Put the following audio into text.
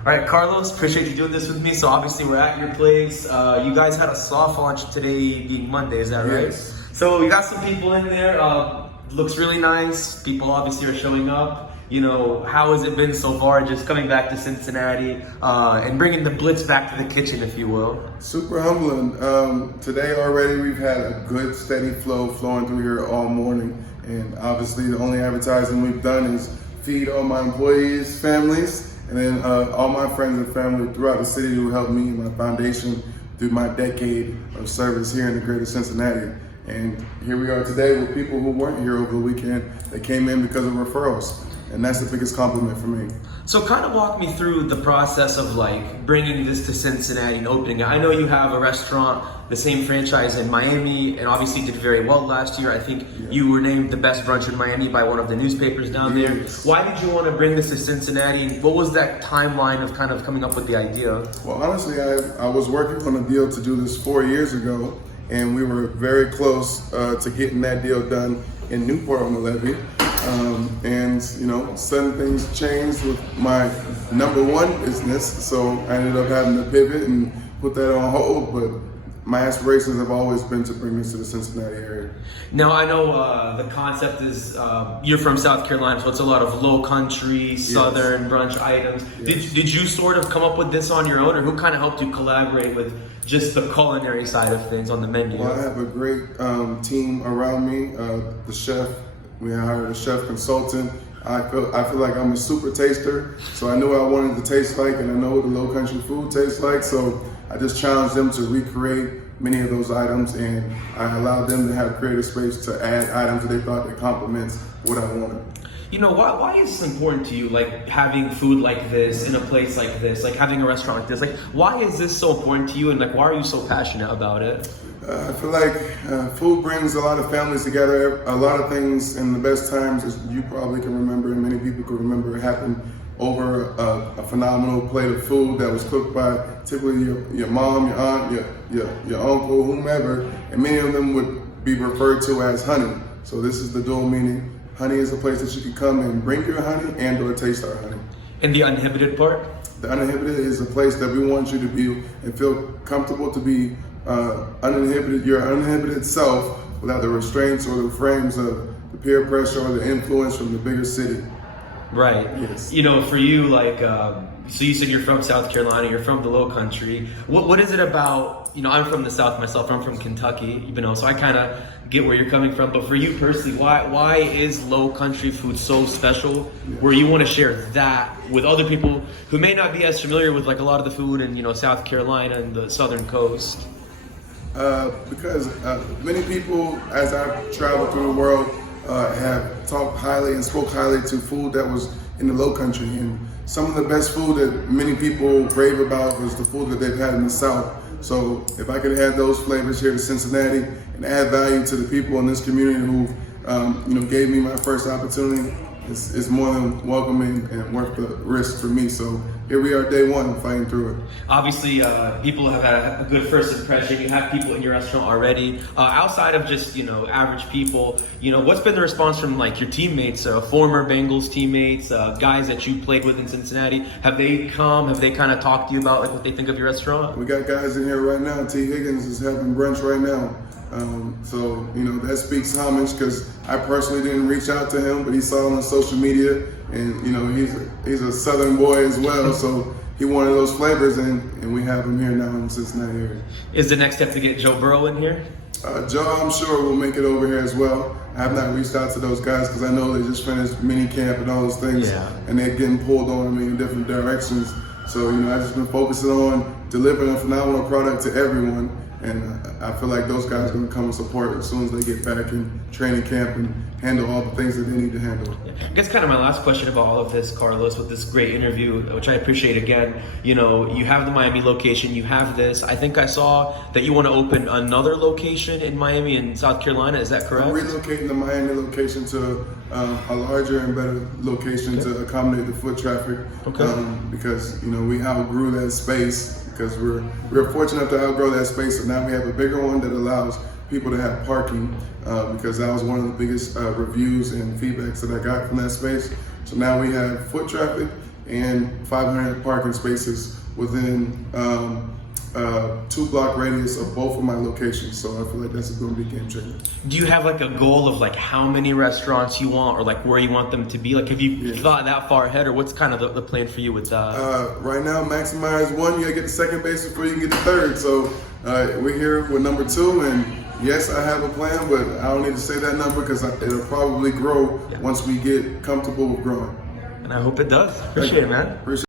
All right, Carlos, appreciate you doing this with me. So obviously we're at your place. You guys had a soft launch today being Monday, is that right? Yes. So we got some people in there. Looks really nice. People obviously are showing up. You know, how has it been so far just coming back to Cincinnati and bringing the blitz back to the kitchen, if you will? Super humbling. Today already we've had a good steady flow flowing through here all morning. And obviously the only advertising we've done is feed all my employees' families and then all my friends and family throughout the city who helped me and my foundation through my decade of service here in the greater Cincinnati. And here we are today with people who weren't here over the weekend. They came in because of referrals. And that's the biggest compliment for me. So kind of walk me through the process of like bringing this to Cincinnati and opening it. I know you have a restaurant, the same franchise in Miami, and obviously did very well last year. I think you were named the best brunch in Miami by one of the newspapers down there. Why did you want to bring this to Cincinnati? What was that timeline of kind of coming up with the idea? Well, honestly, I was working on a deal to do this 4 years ago, and we were very close to getting that deal done in Newport on the Levee. And you know, sudden things changed with my number one business, so I ended up having to pivot and put that on hold. But my aspirations have always been to bring this to the Cincinnati area. Now I know the concept is you're from South Carolina, so it's a lot of low country, southern brunch items. Yes. Did you sort of come up with this on your own, or who kind of helped you collaborate with just the culinary side of things on the menu? Well, I have a great team around me. The chef. We hired a chef consultant. I feel like I'm a super taster, so I knew what I wanted to taste like, and I know what the low country food tastes like. So I just challenged them to recreate many of those items, and I allowed them to have creative space to add items that they thought that complements what I wanted. You know, why is this important to you, like having food like this in a place like this, like having a restaurant like this? Like, why is this so important to you, and like, why are you so passionate about it? I feel like food brings a lot of families together. A lot of things in the best times, as you probably can remember, and many people can remember, it happened over a phenomenal plate of food that was cooked by typically your mom, your aunt, your uncle, whomever, and many of them would be referred to as honey. So this is the dual meaning. Honey is a place that you can come and bring your honey and or taste our honey. And the uninhibited part? The uninhibited is a place that we want you to be and feel comfortable to be uninhibited, your uninhibited self without the restraints or the frames of the peer pressure or the influence from the bigger city. Right. Yes. You know, for you, like, so you said you're from South Carolina, you're from the Low Country. What is it about, you know, I'm from the South myself, I'm from Kentucky, you know, so I kind of get where you're coming from. But for you personally, why is Low Country food so special where you want to share that with other people who may not be as familiar with like a lot of the food in, you know, South Carolina and the Southern coast? Because many people, as I've traveled through the world, have talked highly and spoke highly to food that was in the Low Country. And some of the best food that many people rave about was the food that they've had in the South. So if I could add those flavors here to Cincinnati and add value to the people in this community who, you know, gave me my first opportunity, it's more than welcoming and worth the risk for me. So here we are, day one, fighting through it. Obviously, people have had a good first impression. You have people in your restaurant already. Outside of just, you know, average people, you know, what's been the response from like your teammates, former Bengals teammates, guys that you played with in Cincinnati? Have they come? Have they kind of talked to you about like what they think of your restaurant? We got guys in here right now. T. Higgins is having brunch right now. So, you know, that speaks homage because I personally didn't reach out to him, but he saw it on social media, and, you know, he's a Southern boy as well, so he wanted those flavors, and we have him here now in the Cincinnati area. Is the next step to get Joe Burrow in here? Joe, I'm sure, will make it over here as well. I have not reached out to those guys because I know they just finished mini camp and all those things, and they're getting pulled on me in different directions. So, you know, I've just been focusing on delivering a phenomenal product to everyone. And I feel like those guys are going to come and support as soon as they get back in training camp and handle all the things that they need to handle. I guess kind of my last question about all of this, Carlos, with this great interview, which I appreciate again. You know, you have the Miami location, you have this. I think I saw that you want to open another location in Miami and South Carolina. Is that correct? I'm relocating the Miami location to a larger and better location to accommodate the foot traffic. Because, you know, we outgrew that space. Because we're fortunate enough to outgrow that space, so now we have a bigger one that allows people to have parking, because that was one of the biggest reviews and feedbacks that I got from that space. So now we have foot traffic and 500 parking spaces within 2-block radius of both of my locations. So I feel like that's going to be a game changer. Do you have like a goal of like how many restaurants you want, or like where you want them to be? Like, have you thought that far ahead, or what's kind of the plan for you with that? Right now, maximize one. You gotta get the second base before you can get the third. So we're here with number 2, and yes, I have a plan, but I don't need to say that number because it'll probably grow once we get comfortable with growing. And I hope it does. Appreciate it, man. Appreciate it.